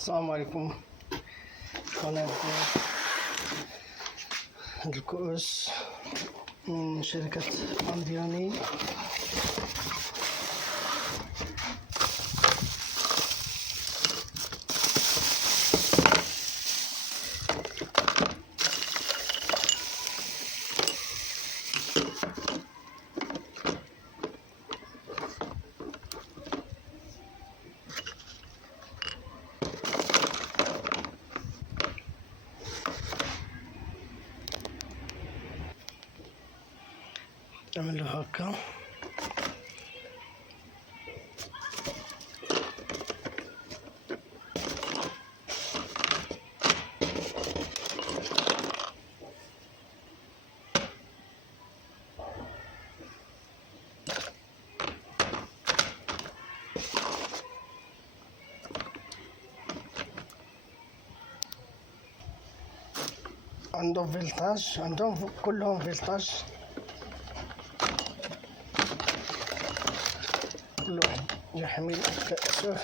السلام عليكم. أنا هاد الكؤوس من شركة باندياني. نعملو هكا. عندهم فيلتاج، عندهم كلهم فيلتاج، كل واحد يحمل كأسه.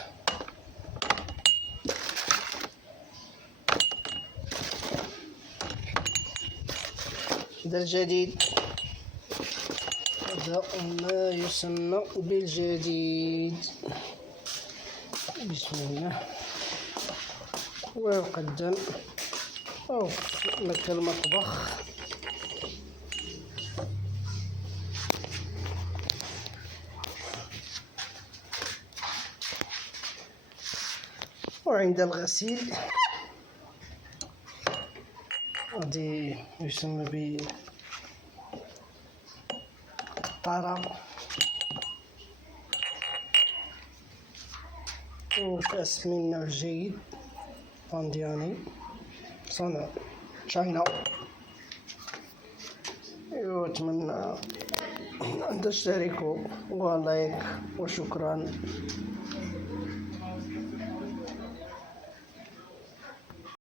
هذا الجديد، هذا ما يسمى بالجديد. بسم الله. ويقدم أو مثل المطبخ. وعند الغسيل هذه يسمى بالقطرة. وكأس من نوع جيد باندياني، صنع تشاينا. أتمنى أن تشتركوا ولايك وشكرا.